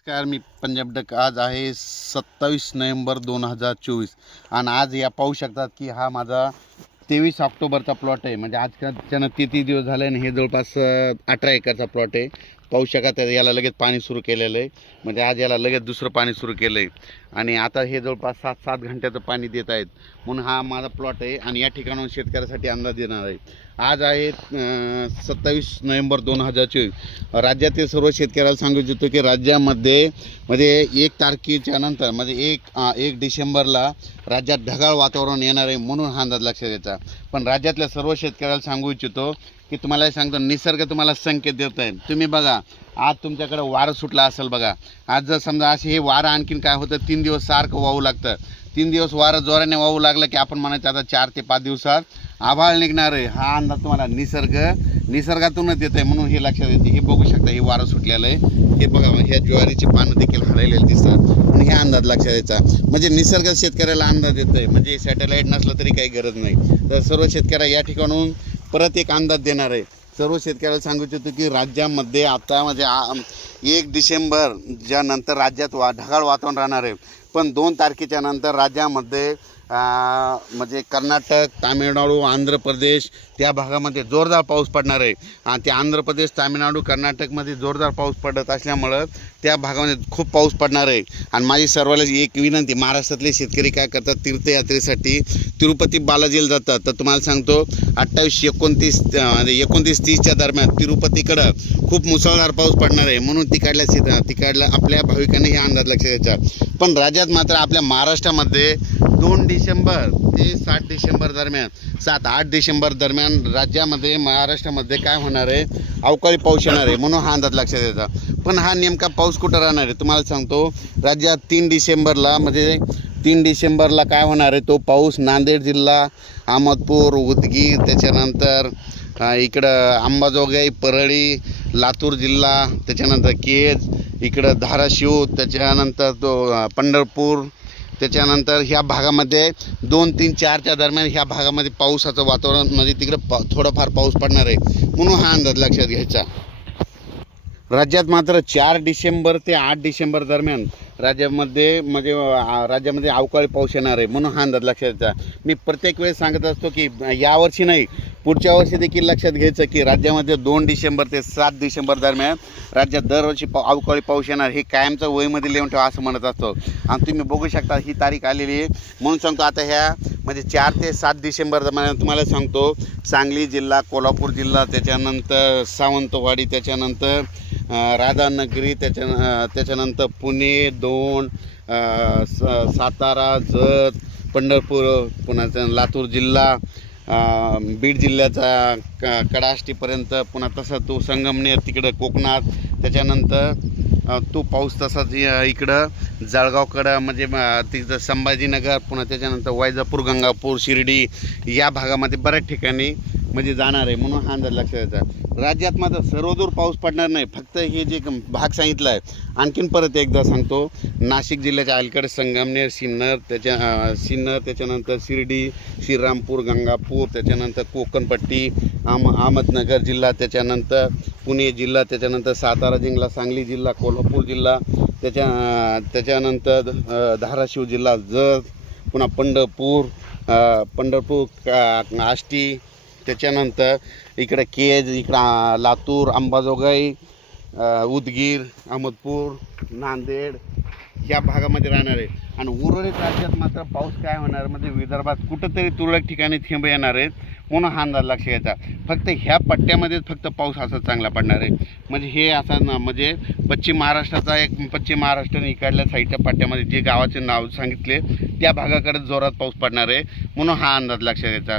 नमस्कार, मी पंजाब डक. आज आहे 27 नोव्हेंबर 2024 आणि आज या पाहू शकतात की हा माझा 23 ऑक्टोबरचा प्लॉट आहे. म्हणजे आज त्यानं 33 दिवस झाले आणि हे जवळपास 18 एकरचा प्लॉट आहे. पाहू शकता याला लगेच पाणी सुरू केलेलं आहे. म्हणजे आज याला लगेच दुसरं पाणी सुरू केलं आहे आणि आता हे जवळपास 7-7 घंट्याचं पाणी देत आहेत. म्हणून हा माझा प्लॉट आहे आणि या ठिकाणाहून शेतकऱ्यासाठी अंदाज देणार आहे. आज आहे 27 नोव्हेंबर 2024. राज्यातील सर्व शेतकऱ्याला सांगू इच्छितो की राज्यामध्ये म्हणजे 1 तारखेच्या नंतर म्हणजे 1 डिसेंबरला राज्यात ढगाळ वातावरण येणार आहे. म्हणून हा अंदाज लक्षात घ्यायचा. पण राज्यातल्या सर्व शेतकऱ्याला सांगू इच्छितो की तुम्हाला सांगतो निसर्ग तुम्हाला संकेत देत आहे. तुम्ही बघा आज तुमच्याकडे वारं सुटला असेल बघा. आज जर समजा असे हे वारं आणखीन काय होतं 3 दिवस सारखं वाहू लागतं. 3 दिवस वारं जोराने वाहू लागलं की आपण म्हणायचं आता 4 ते 5 दिवसात आभाळ निघणार आहे. हा अंदाज तुम्हाला निसर्गातूनच येत आहे. म्हणून हे लक्षात येते. हे बघू शकता हे वारं सुटलेलं आहे. हे बघा ह्या ज्वारीचे पानं देखील हललेले दिसतात. आणि हे अंदाज लक्षात यायचा. म्हणजे निसर्ग शेतकऱ्याला अंदाज येत आहे. म्हणजे सॅटेलाईट नसलं तरी काही गरज नाही. तर सर्व शेतकऱ्या या ठिकाणून परत एक अंदाज देणार आहे. सर्व शेतकऱ्याला सांगू इच्छितो की राज्यामध्ये आता म्हणजे 1 डिसेंबर ज्या नंतर राज्यात ढगाळ वातावरण राहणार आहे. पण 2 तारखेच्या नंतर राज्यामध्ये म्हणजे कर्नाटक, तामिळनाडू, आंध्र प्रदेश त्या भागामध्ये जोरदार पाऊस पडणार आहे. आणि त्या आंध्र प्रदेश, तामिळनाडू, कर्नाटकमध्ये जोरदार पाऊस पडत असल्यामुळं त्या भागामध्ये खूप पाऊस पडणार आहे. आणि माझी सर्वांना एक विनंती, महाराष्ट्रातले शेतकरी काय करतात तीर्थयात्रेसाठी तिरुपती बालाजीला जातात. तर तुम्हाला सांगतो 28-29-30च्या दरम्यान तिरुपतीकडं खूप मुसळधार पाऊस पडणार आहे. म्हणून तिकडल्या आपल्या भाविकांनी हे अंदाज लक्षात घ्यायचा. पण राज्यात मात्र आपल्या महाराष्ट्रामध्ये 2 डिसेंबर ते 7 डिसेंबर दरम्यान 7-8 डिसेंबर दरम्यान राज्यामध्ये महाराष्ट्रामध्ये काय होणार आहे अवकाळी पाऊस येणार आहे. म्हणून हा अंदाज लक्षात द्यायचा. पण हा नेमका पाऊस कुठं राहणार आहे तुम्हाला सांगतो. राज्यात 3 डिसेंबरला काय होणार आहे तो पाऊस नांदेड जिल्हा, अहमदपूर, उदगीर, त्याच्यानंतर इकडं अंबाजोगाई, परळी, लातूर जिल्हा, त्याच्यानंतर केज, इकडं धाराशिव, त्याच्यानंतर तो पंढरपूर, त्याच्यानंतर ह्या भागामध्ये 2-3-4च्या दरम्यान ह्या भागामध्ये पावसाचं वातावरण म्हणजे तिकडं थोडंफार पाऊस पडणार आहे. म्हणून हा अंदाज लक्षात घ्यायचा. राज्यात मात्र 4 डिसेंबर ते 8 डिसेंबर दरम्यान राज्यामध्ये अवकाळी पाऊस येणार आहे. म्हणून हा अंदाज लक्षात घ्यायचा. मी प्रत्येक वेळेस सांगत असतो की यावर्षी नाही पुढच्या वर्षी देखील लक्षात घ्यायचं की राज्यामध्ये 2 डिसेंबर ते 7 डिसेंबर दरम्यान राज्यात दरवर्षी अवकाळी पाऊस येणार. हे कायमचं वहीमध्ये लिहून ठेवा असं म्हणत असतो. आणि तुम्ही बघू शकता ही तारीख आलेली आहे. म्हणून सांगतो आता ह्या म्हणजे 4 ते 7 डिसेंबर दरम्यान तुम्हाला सांगतो सांगली जिल्हा, कोल्हापूर जिल्हा, त्याच्यानंतर सावंतवाडी, त्याच्यानंतर राधानगरी, त्याच्यानंतर पुणे, दौंड, सातारा, जत, पंढरपूर, पुन्हा लातूर जिल्हा, बीड जिल्ह्याचा कडाष्टीपर्यंत, पुन्हा तसा तो संगमनेर तिकडं कोकणात, त्याच्यानंतर तो पाऊस तसाच इकडं जळगावकडं म्हणजे तिथं संभाजीनगर, पुन्हा त्याच्यानंतर वैजापूर, गंगापूर, शिर्डी या भागामध्ये बऱ्याच ठिकाणी म्हणजे जाणार आहे. म्हणून हा अंदाज लक्षात द्यायचा. राज्यात मात्र सर्वदूर पाऊस पडणार नाही. फक्त हे जे भाग सांगितला आहे आणखीन परत एकदा सांगतो. नाशिक जिल्ह्याच्या अलीकडे संगमनेर, सिन्नर, त्याच्यानंतर शिर्डी, श्रीरामपूर, गंगापूर, त्याच्यानंतर कोकणपट्टी, अहमदनगर जिल्हा, त्याच्यानंतर पुणे जिल्हा, त्याच्यानंतर सातारा जिल्हा, सांगली जिल्हा, कोल्हापूर जिल्हा, त्याच्यानंतर धाराशिव जिल्हा, जत, पुन्हा पंढरपूर, आष्टी, त्याच्यानंतर इकडं केज, इकडं लातूर, अंबाजोगाई, उदगीर, अहमदपूर, नांदेड ह्या भागामध्ये राहणार आहे. आणि उर्वरित राज्यात मात्र पाऊस काय होणार म्हणजे विदर्भात कुठंतरी तुरळक ठिकाणी थेंब येणार आहेत. म्हणून हा अंदाज लक्ष घ्यायचा. फक्त ह्या पट्ट्यामध्येच फक्त पाऊस असा चांगला पडणार आहे. म्हणजे हे असं म्हणजे पश्चिम महाराष्ट्राने इकडल्या साईडच्या पट्ट्यामध्ये जे गावाचे नाव सांगितले त्या भागाकडे जोरात पाऊस पडणार आहे. म्हणून हा अंदाज लक्षात घ्यायचा.